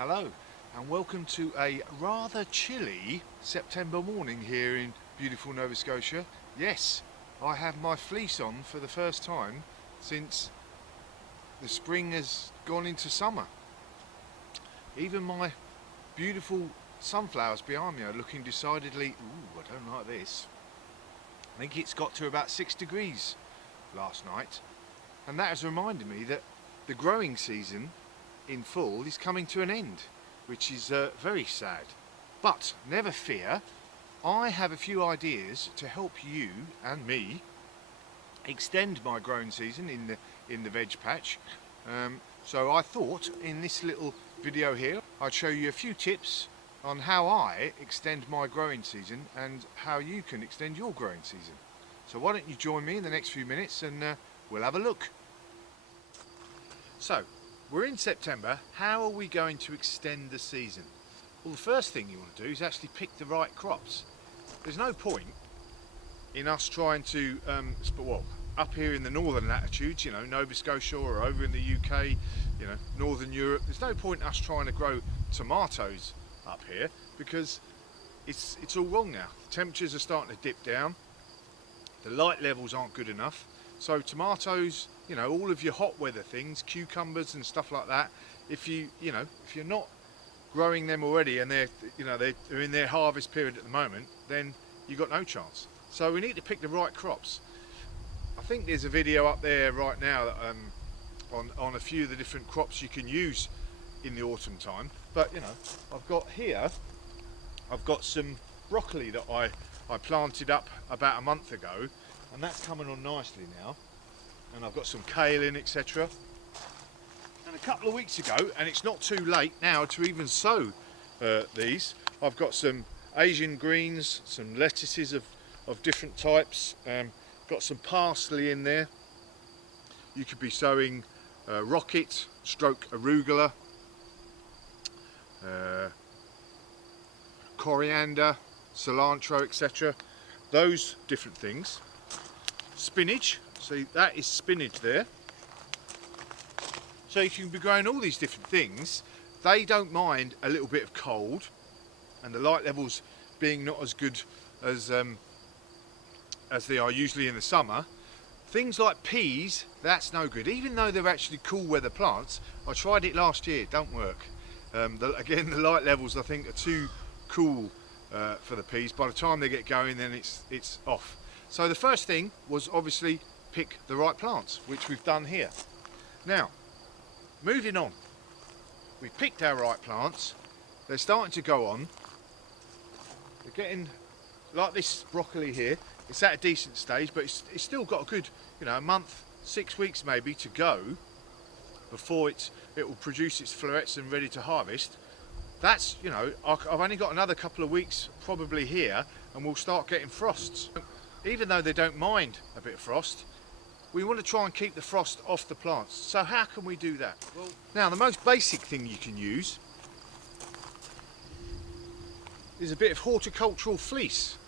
Hello and welcome to a rather chilly September morning here in beautiful Nova Scotia. Yes, I have my fleece on for the first time since the spring has gone into summer. Even my beautiful sunflowers behind me are looking decidedly, ooh, I don't like this. I think it's got to about 6 degrees last night, and that has reminded me that the growing season in full is coming to an end, which is very sad. But never fear, I have a few ideas to help you and me extend my growing season in the veg patch. So I thought in this little video here I'd show you a few tips on how I extend my growing season and how you can extend your growing season. So why don't you join me in the next few minutes and we'll have a look. So we're in September. How are we going to extend the season? Well, the first thing you want to do is actually pick the right crops. There's no point in us trying to, well, up here in the northern latitudes, you know, Nova Scotia, or over in the UK, you know, Northern Europe, there's no point in us trying to grow tomatoes up here because it's all wrong now. Temperatures are starting to dip down. The light levels aren't good enough. So tomatoes, you know, all of your hot weather things, cucumbers and stuff like that, if you're not growing them already and they're in their harvest period at the moment, then you've got no chance. So we need to pick the right crops. I think there's a video up there right now that, on a few of the different crops you can use in the autumn time. But you know, I've got some broccoli that I planted up about a month ago, and that's coming on nicely now. And I've got some kale in, etc. And a couple of weeks ago, and it's not too late now to even sow these, I've got some Asian greens, some lettuces of different types, got some parsley in there. You could be sowing rocket, stroke arugula, coriander, cilantro, etc. Those different things. Spinach, see that is spinach there. So you can be growing all these different things. They don't mind a little bit of cold and the light levels being not as good as they are usually in the summer. Things like peas, that's no good. Even though they're actually cool weather plants, I tried it last year, it don't work. Again, the light levels I think are too cool for the peas. By the time they get going, then it's off. So the first thing was obviously pick the right plants, which we've done here. Now, moving on, we've picked our right plants. They're starting to go on. They're getting, like this broccoli here, it's at a decent stage, but it's still got a good, a month, 6 weeks maybe to go before it will produce its florets and ready to harvest. That's, I've only got another couple of weeks probably here, and we'll start getting frosts. Even though they don't mind a bit of frost, we want to try and keep the frost off the plants. So how can we do that? Well, now the most basic thing you can use is a bit of horticultural fleece.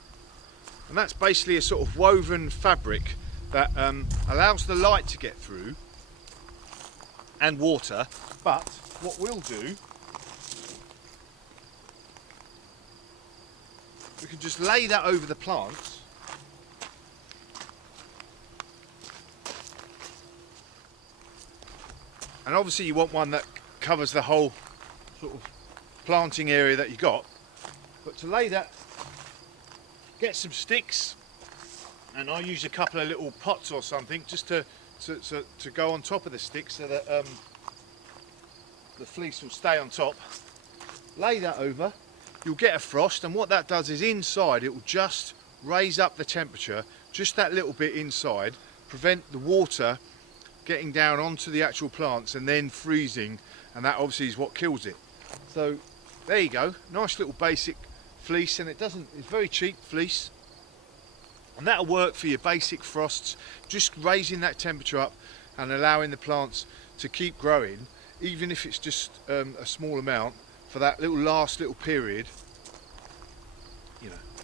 And that's basically a sort of woven fabric that allows the light to get through and water. But what we'll do, we can just lay that over the plants. And obviously you want one that covers the whole sort of planting area that you got. But to lay that, get some sticks, and I use a couple of little pots or something just to go on top of the sticks so that the fleece will stay on top. Lay that over, you'll get a frost, and what that does is inside it will just raise up the temperature, just that little bit inside, prevent the water getting down onto the actual plants and then freezing, and that obviously is what kills it. So there you go, nice little basic fleece, and it's very cheap fleece, and that'll work for your basic frosts, just raising that temperature up and allowing the plants to keep growing, even if it's just a small amount for that last little period,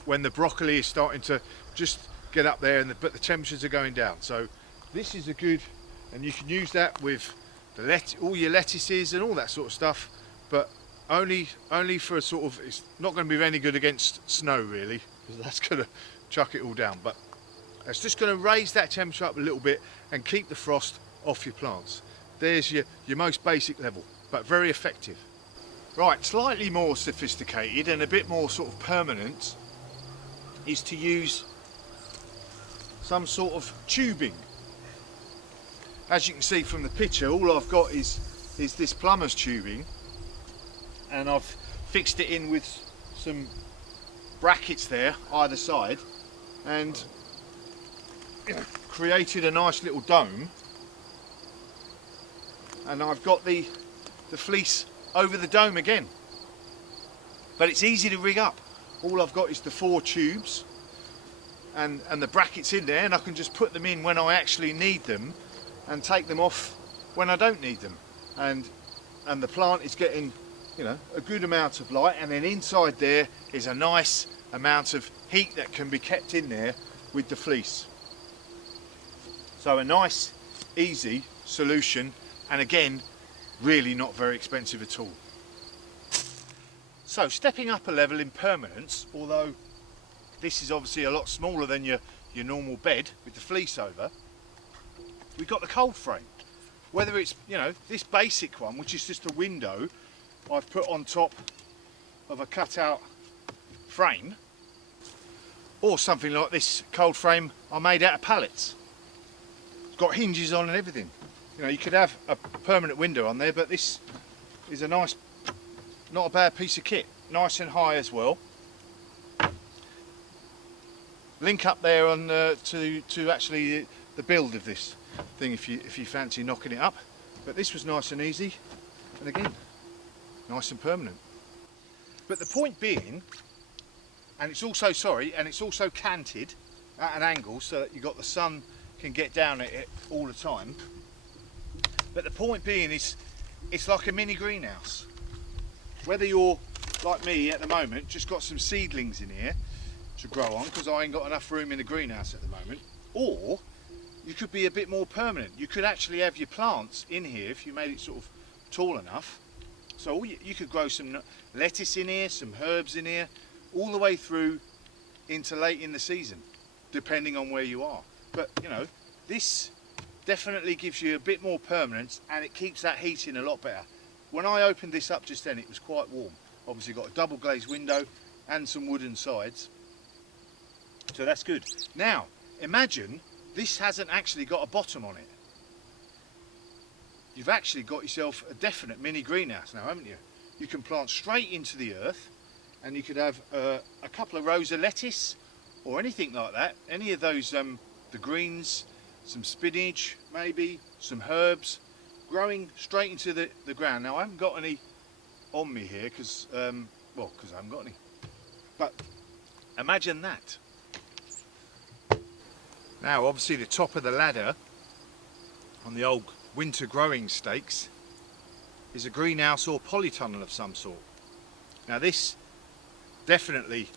when the broccoli is starting to just get up there but the temperatures are going down. So this is a good, and you can use that with all your lettuces and all that sort of stuff, but only for a sort of, it's not going to be any good against snow really, because that's going to chuck it all down, but it's just going to raise that temperature up a little bit and keep the frost off your plants. There's your most basic level, but very effective. Right, slightly more sophisticated and a bit more sort of permanent is to use some sort of tubing. As you can see from the picture, all I've got is this plumber's tubing, and I've fixed it in with some brackets there either side, and created a nice little dome, and I've got the fleece over the dome again. But it's easy to rig up. All I've got is the 4 tubes and the brackets in there, and I can just put them in when I actually need them and take them off when I don't need them. And the plant is getting, you know, a good amount of light, and then inside there is a nice amount of heat that can be kept in there with the fleece. So a nice, easy solution, and again, really not very expensive at all. So stepping up a level in permanence, although this is obviously a lot smaller than your normal bed with the fleece over, we've got the cold frame. Whether it's, you know, this basic one, which is just a window I've put on top of a cutout frame, or something like this cold frame I made out of pallets. It's got hinges on and everything. You know, you could have a permanent window on there, but this is a nice, not a bad piece of kit. Nice and high as well. Link up there on to actually the build of this thing if you fancy knocking it up. But this was nice and easy, and again, nice and permanent. But the point being, and it's also canted at an angle so that you've got the sun can get down at it all the time. But the point being is, it's like a mini greenhouse. Whether you're like me at the moment, just got some seedlings in here to grow on because I ain't got enough room in the greenhouse at the moment, or you could be a bit more permanent. You could actually have your plants in here if you made it sort of tall enough. So you could grow some lettuce in here, some herbs in here, all the way through into late in the season, depending on where you are. But you know, this definitely gives you a bit more permanence, and it keeps that heat in a lot better. When I opened this up just then, it was quite warm. Obviously got a double glazed window and some wooden sides, so that's good. Now imagine this hasn't actually got a bottom on it. You've actually got yourself a definite mini greenhouse now, haven't you? You can plant straight into the earth, and you could have a couple of rows of lettuce or anything like that, any of those the greens, some spinach, maybe some herbs, growing straight into the ground. Now I haven't got any on me here because I haven't got any, but imagine that. Now obviously the top of the ladder on the old winter growing stakes is a greenhouse or polytunnel of some sort. Now this definitely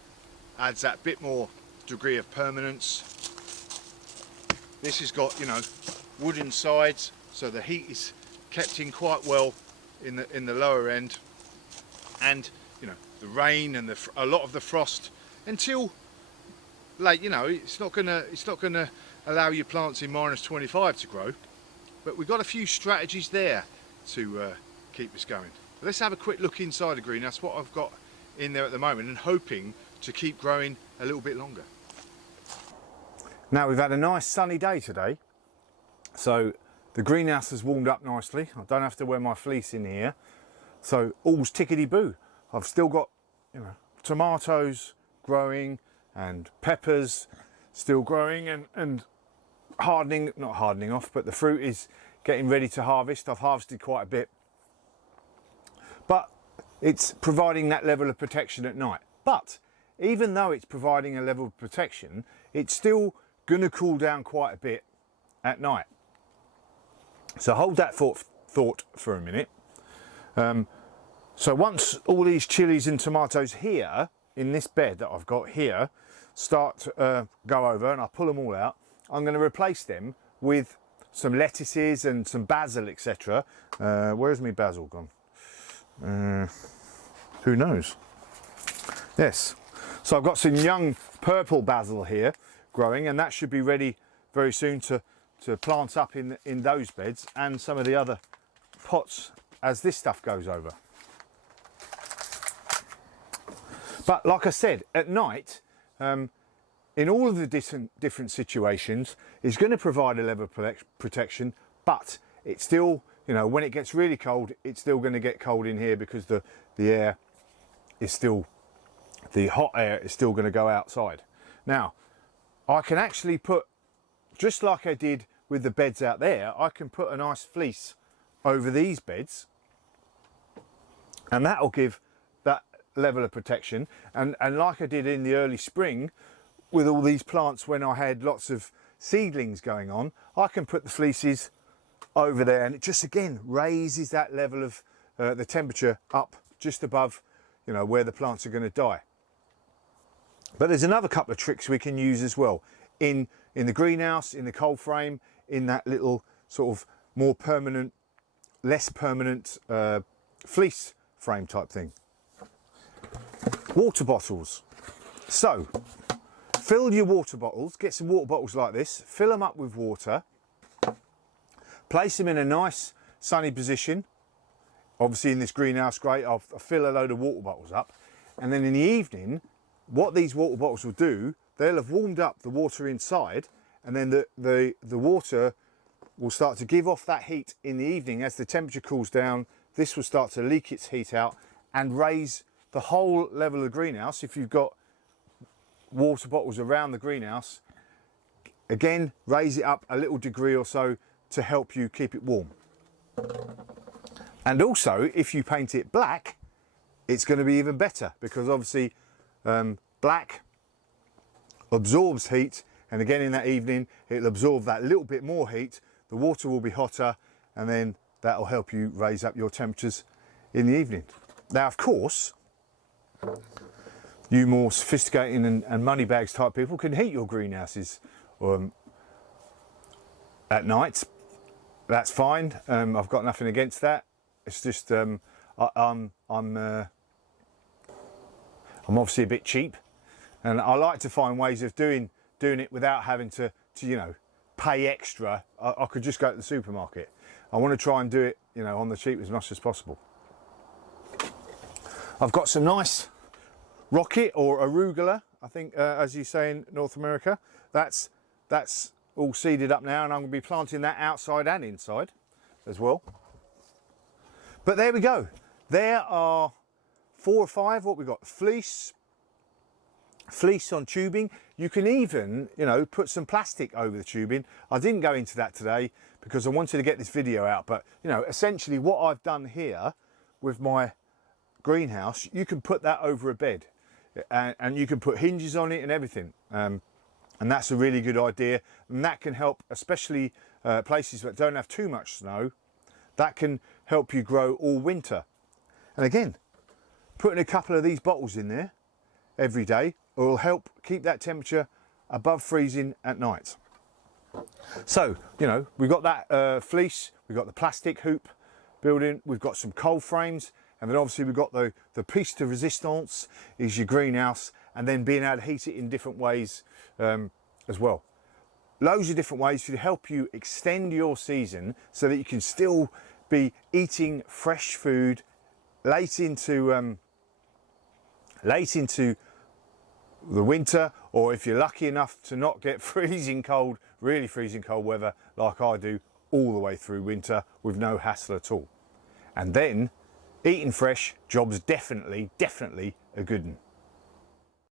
adds that bit more degree of permanence. This has got, you know, wooden sides, so the heat is kept in quite well in the lower end, and you know, the rain and a lot of the frost until late. You know, it's not gonna allow your plants in -25 to grow, but we've got a few strategies there to keep us going. But let's have a quick look inside the greenhouse, what I've got in there at the moment, and hoping to keep growing a little bit longer. Now we've had a nice sunny day today, so the greenhouse has warmed up nicely. I don't have to wear my fleece in here, so all's tickety-boo. I've still got, you know, tomatoes growing and peppers still growing, and not hardening off, but the fruit is getting ready to harvest. I've harvested quite a bit, but it's providing that level of protection at night. But even though it's providing a level of protection, it's still going to cool down quite a bit at night. So hold that thought for a minute. So once all these chilies and tomatoes here in this bed that I've got here start to go over, and I pull them all out, I'm going to replace them with some lettuces and some basil, etc. Where's my basil gone? Who knows? Yes. So I've got some young purple basil here growing, and that should be ready very soon to plant up in those beds and some of the other pots as this stuff goes over. But like I said, at night, in all of the different situations, it's going to provide a level of protection, but it's still, you know, when it gets really cold, it's still going to get cold in here because the air is still, the hot air is still going to go outside. Now, I can actually put, just like I did with the beds out there, I can put a nice fleece over these beds, and that'll give that level of protection. And like I did in the early spring with all these plants when I had lots of seedlings going on, I can put the fleeces over there, and it just again raises that level of the temperature up just above, you know, where the plants are going to die. But there's another couple of tricks we can use as well in the greenhouse, in the cold frame, in that little sort of more permanent, less permanent fleece frame type thing. Water bottles. So fill your water bottles, get some water bottles like this, fill them up with water, place them in a nice sunny position. Obviously in this greenhouse, great, I'll fill a load of water bottles up, and then in the evening, what these water bottles will do, they'll have warmed up the water inside, and then the water will start to give off that heat in the evening. As the temperature cools down, this will start to leak its heat out and raise the whole level of the greenhouse. If you've got water bottles around the greenhouse, again, raise it up a little degree or so to help you keep it warm. And also, if you paint it black, it's going to be even better, because obviously black absorbs heat, and again in that evening it'll absorb that little bit more heat, the water will be hotter, and then that'll help you raise up your temperatures in the evening. Now of course, you more sophisticated and money bags type people can heat your greenhouses at night. That's fine. I've got nothing against that. It's just I'm obviously a bit cheap, and I like to find ways of doing it without having to you know, pay extra. I could just go to the supermarket. I want to try and do it, you know, on the cheap as much as possible. I've got some nice rocket or arugula, I think, as you say in North America. That's all seeded up now, and I'm going to be planting that outside and inside as well. But there we go. There are 4 or 5. What we got? Fleece on tubing. You can even, you know, put some plastic over the tubing. I didn't go into that today because I wanted to get this video out, but you know, essentially what I've done here with my greenhouse, you can put that over a bed, and you can put hinges on it and everything, and that's a really good idea, and that can help, especially places that don't have too much snow. That can help you grow all winter. And again, putting a couple of these bottles in there every day will help keep that temperature above freezing at night. So, you know, we've got that fleece, we've got the plastic hoop building, we've got some cold frames, and then obviously we've got the piece de resistance is your greenhouse, and then being able to heat it in different ways as well. Loads of different ways to help you extend your season so that you can still be eating fresh food late into the winter, or if you're lucky enough to not get freezing cold, really freezing cold weather like I do all the way through winter with no hassle at all. And then eating fresh, job's definitely a good one.